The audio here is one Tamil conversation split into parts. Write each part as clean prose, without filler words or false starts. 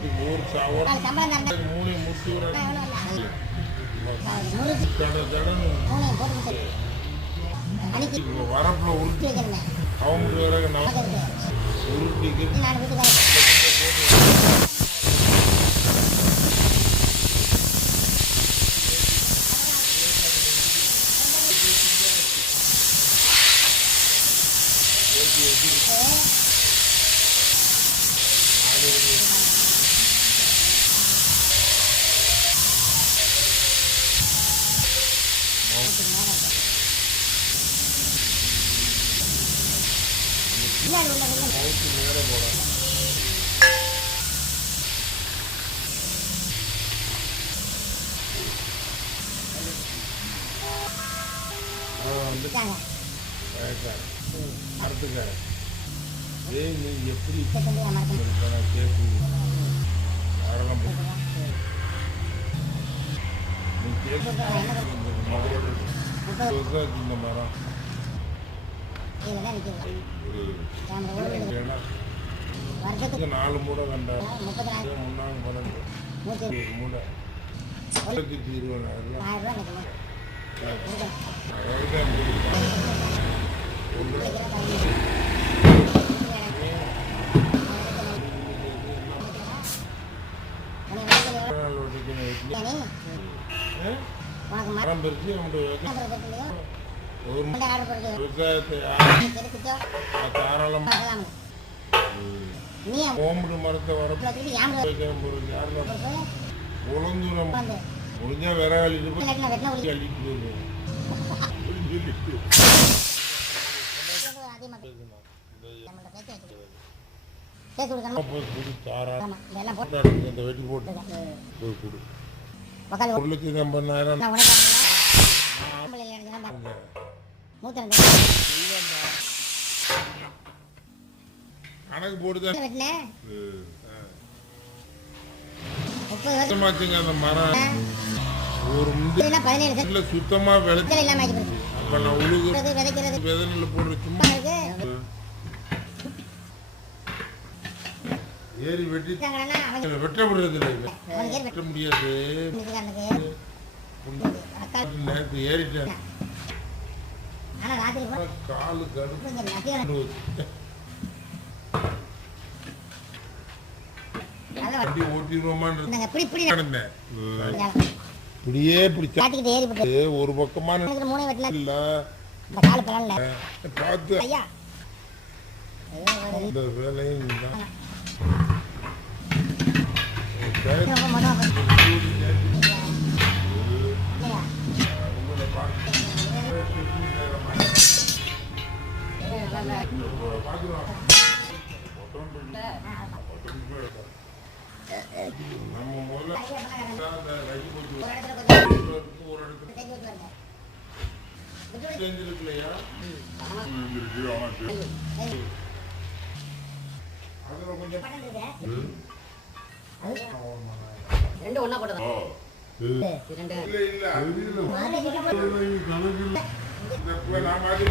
ஒரு மூணு முட்டி வரப்புல உருட்டி அவங்க வேற உருட்டிக்கு நேரம் போட அறுத்துக்கார ஏய் நீ எப்படி கேட்கு அதெல்லாம் நீ கேட்கு இந்த மரம் 4 மூடை கண்டா முன்னாள் மூடை 20,000 மரம் பிரிச்சு விவசாயத்தை தாராளம் ஓம்பு மரத்தை உழந்துரம் முடிஞ்சா வேற அழிட்டு வெட்டி போட்டு 1,80,000 கணக்கு போட்டுதான் அந்த மரம் ஒரு முந்தில சுத்தமா விளைச்சு அப்ப நான் உழுகு விதனில போடுற சும்மா ஏறி வெட்டி வெட்டப்படுறது இல்லை வெட்ட முடியாது நேரத்து ஏறிட்டேன் காலு கடுப்பு வண்டி ஓட்டிடுவோமான்னு இப்படியே பிடிச்சி ஒரு பக்கமா இல்ல பார்த்து இந்த வேலையும் நம்ம முதல்ல செஞ்சிருக்கலையா அதுல கொஞ்சம் ரெண்டு ஒண்ணா போட்டதா இல்ல நான் மாதிரி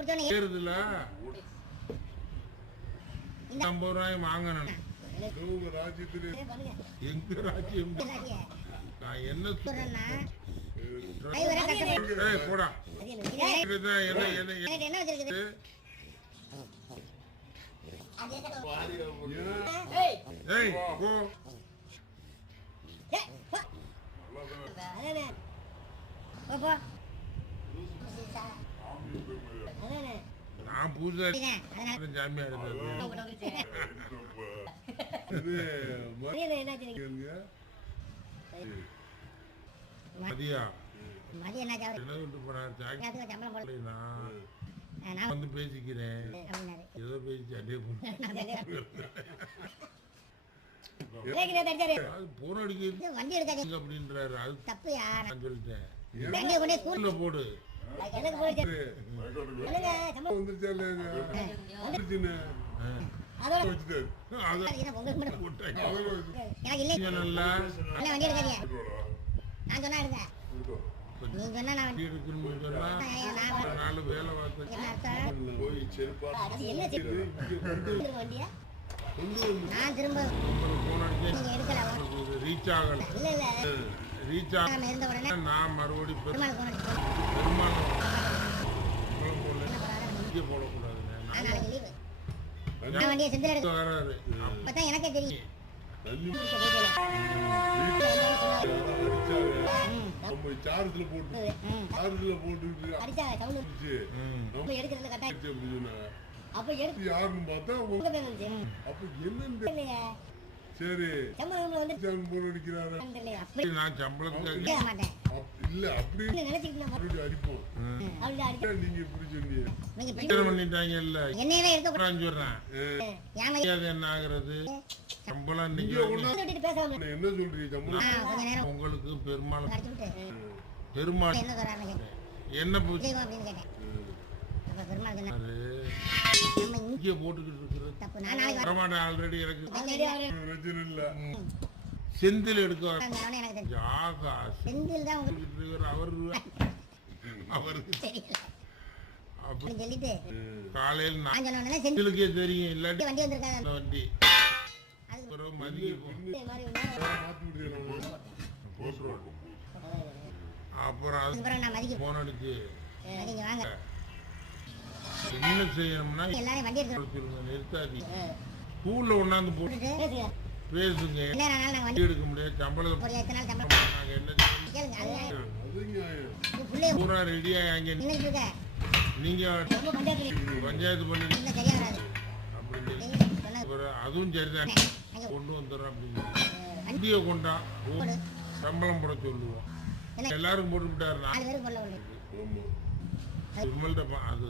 பிடிச்சோன்னு ஏறுதுல இந்த 50 ரூபாய் வாங்கணும். எங்க ராஜ்யம் நான் என்ன சொல்றேன்னா போடா என்ன வச்சிருக்குது நான் பூஜை ஜாமியா மதியா நான் வந்து பேசிக்கிறேன் ஏதோ பேசி அடியே போன் அடிக்கிறது வண்டி எடுக்காதீங்க அப்படின்றாரு. அது தப்புயா நான் சொல்லிட்டேன். வண்டியை கொண்டே ஸ்கூல்ல போடு. எனக்கு போடு நான் சொன்னா எடுங்க நீ சொன்னா நான் வண்டி எடுக்கணும்னு சொன்னா நாலு வேலை வண்டியா நான் திரும்ப போன் அடிச்சு எடுக்கல ரீச் ஆகல இல்ல ரீச் ஆகாம இருந்த உடனே நான் மறுபடியும் பெருமாள் போன் அடிச்சு பெருமாள் போடக்கூடாது. நாளைக்கு லீவு நான் வண்டியை செஞ்சு எடுக்க வராரு. அப்பதான் எனக்கே தெரியும் சார்ஜ்ல போட்டு அடிச்சா சவுண்ட் நம்ம எடுக்கிறது கட்டாயம். அப்ப எடுத்து யாருன்னு பார்த்தா அப்ப என்னன்னு சரி சம்பளம்ல வந்து போன் அடிக்கிறாரு. நான் சம்பளத்துக்கு கேட்க மாட்டேன் இல்ல அப்படி நினைச்சிட்டு நான் அடிப்போம் அப்படி அடிச்சா நீங்க இப்படி சொன்னீங்க நீங்க பிரச்சனை பண்ணிட்டாங்க இல்ல என்னையவே எடுத்து போறான்னு சொல்றேன். ஏன் என்ன ஆகுறது சம்பளம் நீங்க ஒண்ணு பேசாம என்ன சொல்றீங்க சம்பளம் உங்களுக்கு பெருமாள் பெருமாள் என்ன சொல்றாங்க என்ன பூஜை அப்படின்னு கேட்டேன். அப்ப பெருமாள் நம்ம இங்கே போட்டுக்கிட்டு இருக்கிறது தப்பு. நான் நாளைக்கு வர மாட்டேன். ஆல்ரெடி எனக்கு பிரச்சனை இல்ல செந்தில் எடுக்க செந்தில் தான் அவருக்கு தெரியல அப்படி சொல்லிட்டு காலையில் நான் சொன்ன செந்திலுக்கே தெரியும் இல்லாட்டி வண்டி வந்திருக்காங்க வண்டி அதுக்கு அப்புறம் நான் மதிக்க போன் அடிச்சு நீங்க வாங்க என்ன செய்யணும்னா எல்லாரும் வண்டி எடுத்து நிறுத்தாதீங்க ஸ்கூல்ல ஒண்ணாந்து போட்டு பேசுங்க. வண்டி எடுக்க முடியாது சம்பளம் நாங்க என்ன பூரா ரெடியா அங்க நீங்க பஞ்சாயத்து பண்ணி அதுவும் சரிதான் கொண்டு வந்துடுறோம் அப்படின்னு வண்டியை கொண்டா சம்பளம் போட சொல்லுவோம். எல்லாரும் போட்டு விட்டாரு. விமல்கிட்ட அது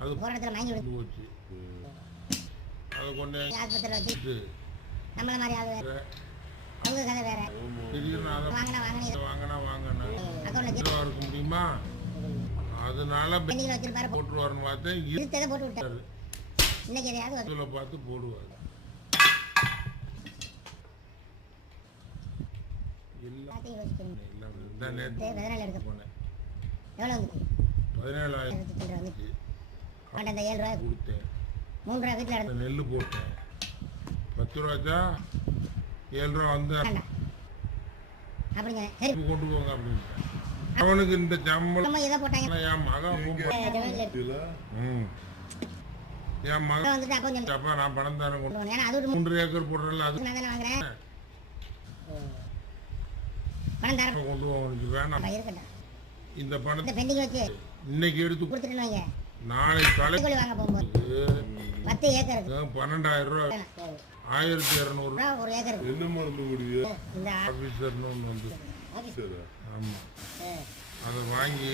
அது போராட்டத்தில் வாங்கி போச்சு. அதை கொண்டு ஆஸ்பத்திரியில் வச்சு நம்மள மாதிரி ஆளு அவங்க கதை வேற வாங்கினா இருக்க முடியுமா? அதனால போட்டுருவாருன்னு பார்த்தேன். இருத்ததை போட்டு விட்டாரு. இன்னைக்கு எதையாவது பார்த்து போடுவார். எடுக்க போனேன். எவ்வளோ வந்துச்சு? 17,000 வந்துச்சு. அந்த 7 ரூபாய் கொடுத்தேன். 3 ரூபாய் வீட்டில் நெல் போட்டேன். 10 ரூபாய்ச்சா 7 ரூபா வந்து அப்படிங்க சரி கொண்டு போங்க அப்படின்னு. அவனுக்கு இந்த சம்பளம் எதை போட்டாங்க? என் மகன் என் மகன் வந்துட்டு அப்போ நான் பணம் தரேன் கொண்டு போனேன். அது 3 ஏக்கர் போடுறேன்ல அது நான் தானே வாங்குறேன். பணம் தரேன் கொண்டு போக வேணாம் இருக்கட்டும். இந்த பணத்தை பெண்டிங் வச்சு இன்னைக்கு எடுத்து கொடுத்துட்டு நாளைக்கு தலைக்குள்ள வாங்க போகும்போது 10 ஏக்கர் 12,000 ரூபா 1,200 ரூபா ஒரு ஏக்கர். என்ன மருந்து குடிய இந்த ஆபீசர்னு ஒன்று வந்து ஆமாம் அதை வாங்கி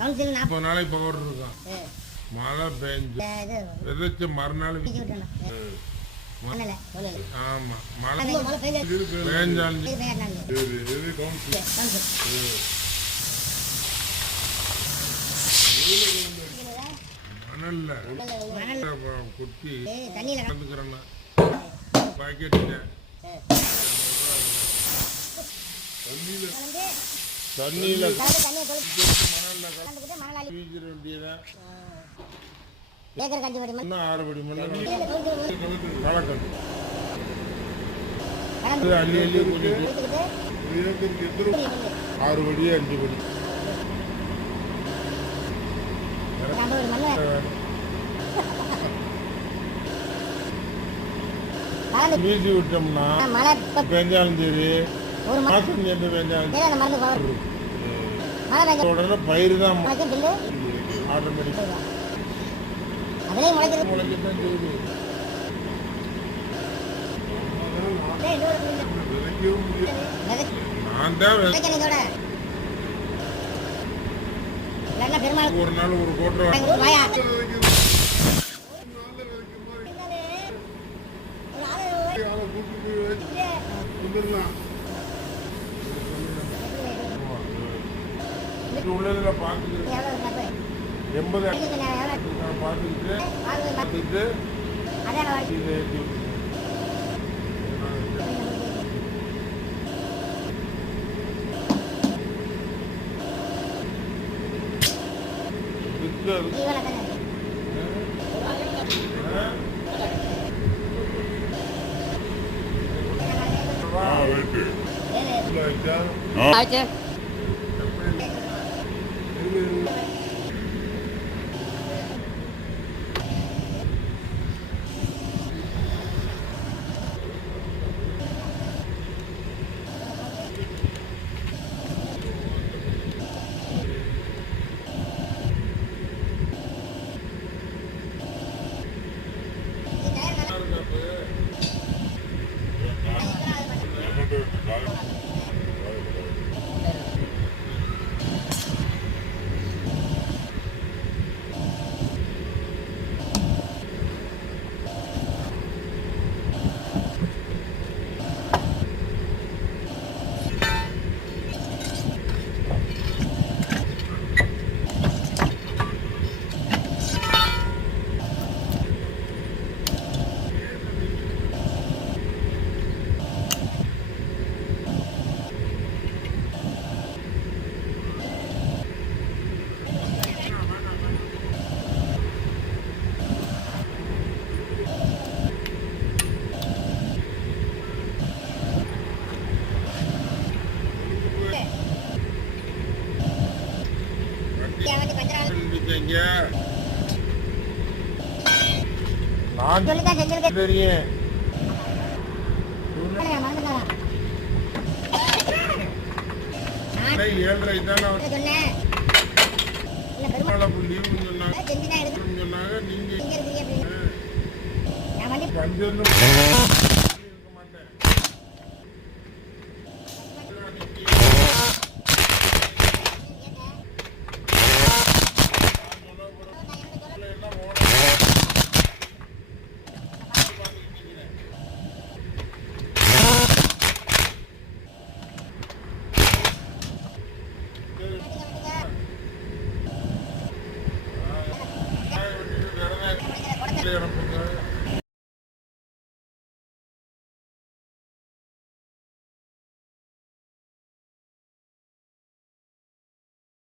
கவுன்சில் 40 நாளைக்கு பவர் இருக்கான். மழை பெஞ்சு விதைச்ச மறுநாள் ஆமா மழை பெஞ்சாலும் மணல்ல கொட்டி கலந்துக்கிறேன்னா பாக்கெட்டுங்க தண்ணியில் மணலில் கலந்து வீசிட வேண்டியதான். இன்னும் 6 படி மண் கலக்கணும். அள்ளி அள்ளி கூட்டிட்டு 6 படி 5 படி வீசி விட்டோம்னா பெஞ்சாலும் சரி மாசம் சேர்ந்து பெஞ்சாலும் உடனே பயிர் தான் ஆட்டோமேட்டிக் முளைக்கத்தான் செய்யுது. நான் தான் ஒரு நாள் ஒரு கோட்டை உள்ளதில் பார்த்துக்கிட்டு 80 பார்த்துக்கிட்டு நான் தெரியும். ஏழரை தான் லீவுன்னு சொன்னாங்க. நீங்க பஞ்சம் இடம்பெற்ற